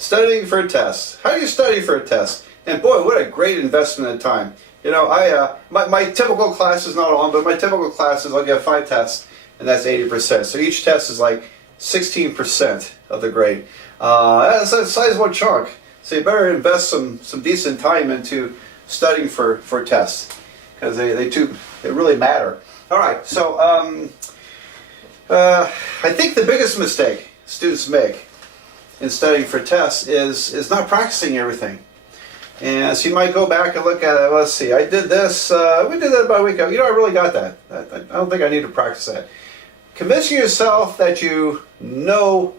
Studying for a test. How do you study for a test? And boy, what a great investment of time. You know, my typical class is not on, but my typical classes, I'll get 5 tests, and that's 80%. So each test is like 16% of the grade. That's a sizable chunk. So you better invest some decent time into studying for tests, because they really matter. All right, so I think the biggest mistake students make in studying for tests is not practicing everything. And so you might go back and look at it. Let's see, I did this, we did that about a week ago. You know, I really got that. I don't think I need to practice that. Convincing yourself that you know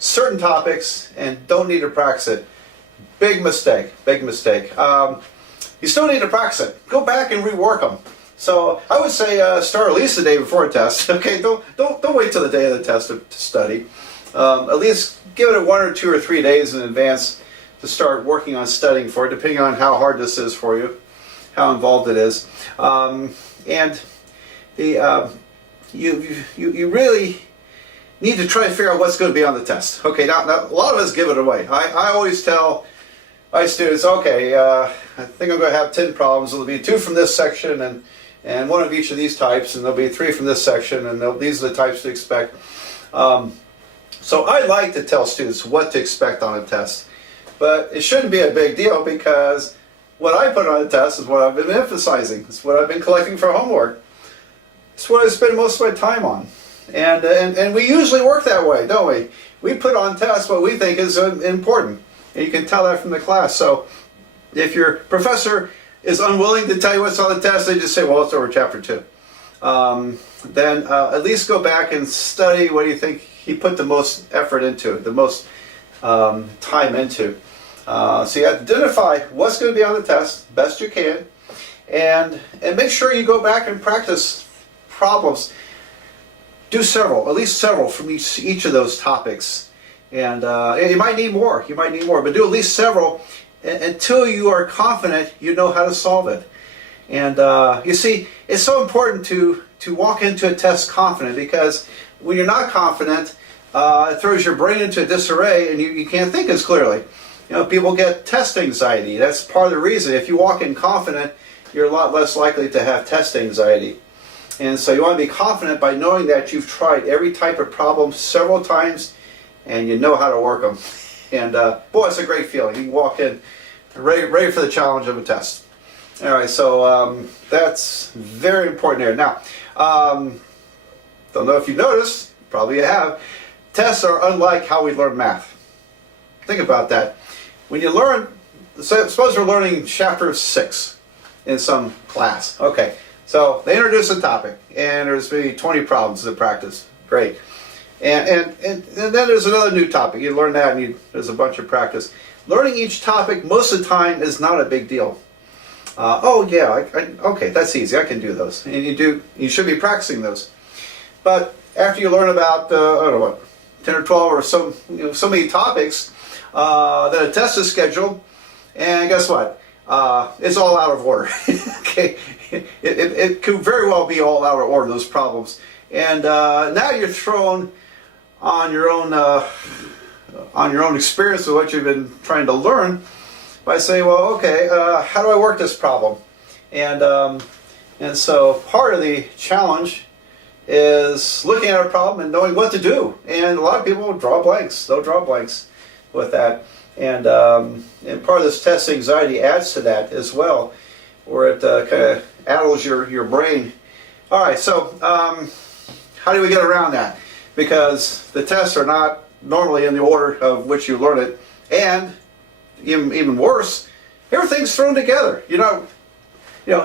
certain topics and don't need to practice it. Big mistake, big mistake. You still need to practice it. Go back and rework them. So I would say start at least the day before a test. Okay, don't wait till the day of the test to study. At least give it 1 or 2 or 3 days in advance to start working on studying for it, depending on how hard this is for you, how involved it is. And you really need to try to figure out what's going to be on the test. Okay, now a lot of us give it away. I always tell my students, okay, I think I'm going to have 10 problems. There'll be 2 from this section and 1 of each of these types, and there'll be 3 from this section, and these are the types to expect. So I like to tell students what to expect on a test. But it shouldn't be a big deal, because what I put on a test is what I've been emphasizing. It's what I've been collecting for homework. It's what I spend most of my time on. And we usually work that way, don't we? We put on tests what we think is important. And you can tell that from the class. So if your professor is unwilling to tell you what's on the test, they just say, well, it's over chapter 2. Then at least go back and study what you think he put the most effort into, the most time into. So you identify what's going to be on the test best you can, and make sure you go back and practice problems. Do several, at least several from each of those topics. And you might need more, but do at least several until you are confident you know how to solve it. And you see, it's so important to walk into a test confident, because when you're not confident, it throws your brain into a disarray and you can't think as clearly. You know, people get test anxiety. That's part of the reason. If you walk in confident, you're a lot less likely to have test anxiety. And so you want to be confident by knowing that you've tried every type of problem several times and you know how to work them. And boy, it's a great feeling. You can walk in ready for the challenge of a test. All right, so that's very important here. Now, don't know if you noticed, probably you have, tests are unlike how we learn math. Think about that. When you learn, suppose we're learning chapter 6 in some class. Okay, so they introduce a topic, and there's maybe 20 problems to practice. Great. And then there's another new topic. You learn that, and there's a bunch of practice. Learning each topic most of the time is not a big deal. Oh yeah, okay, that's easy. I can do those, and you should be practicing those. But after you learn about I don't know what, 10 or 12 or so many topics, then a test is scheduled, and guess what? It's all out of order. Okay, it could very well be all out of order, those problems, and now you're thrown on your own experience of what you've been trying to learn, by saying, well, okay, how do I work this problem? And so part of the challenge is looking at a problem and knowing what to do. And a lot of people draw blanks. They'll draw blanks with that. And part of this test anxiety adds to that as well, where it kind of addles your brain. All right, so how do we get around that? Because the tests are not normally in the order of which you learn it, and even worse, everything's thrown together. You know,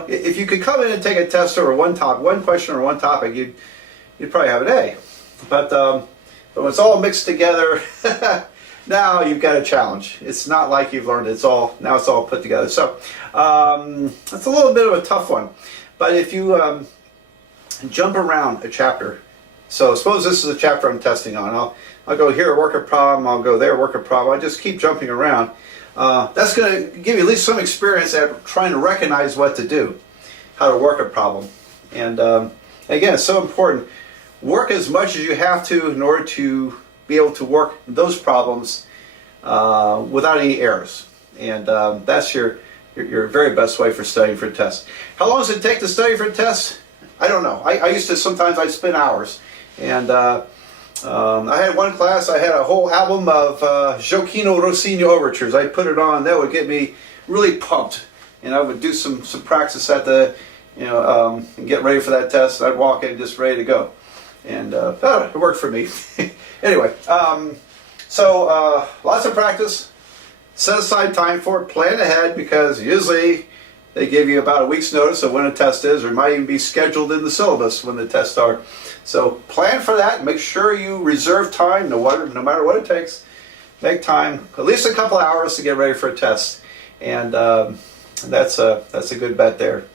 if you could come in and take a test over one question or one topic, you'd probably have an A. But when it's all mixed together, now you've got a challenge. It's not like you've learned it. Now it's all put together. So that's a little bit of a tough one. But if you jump around a chapter, so suppose this is a chapter I'm testing on. I'll go here, work a problem. I'll go there, work a problem. I just keep jumping around. That's going to give you at least some experience at trying to recognize what to do, how to work a problem. And again, it's so important. Work as much as you have to in order to be able to work those problems without any errors. And that's your very best way for studying for a test. How long does it take to study for a test? I don't know. I used to, sometimes I'd spend hours. And I had one class, I had a whole album of Gioacchino Rossini overtures. I'd put it on, that would get me really pumped. And I would do some practice at the, and get ready for that test. I'd walk in just ready to go. And it worked for me. Anyway, so lots of practice. Set aside time for it. Plan ahead, because usually they give you about a week's notice of when a test is, or it might even be scheduled in the syllabus when the tests are. So plan for that. Make sure you reserve time, no matter what it takes. Make time, at least a couple hours to get ready for a test. And that's a good bet there.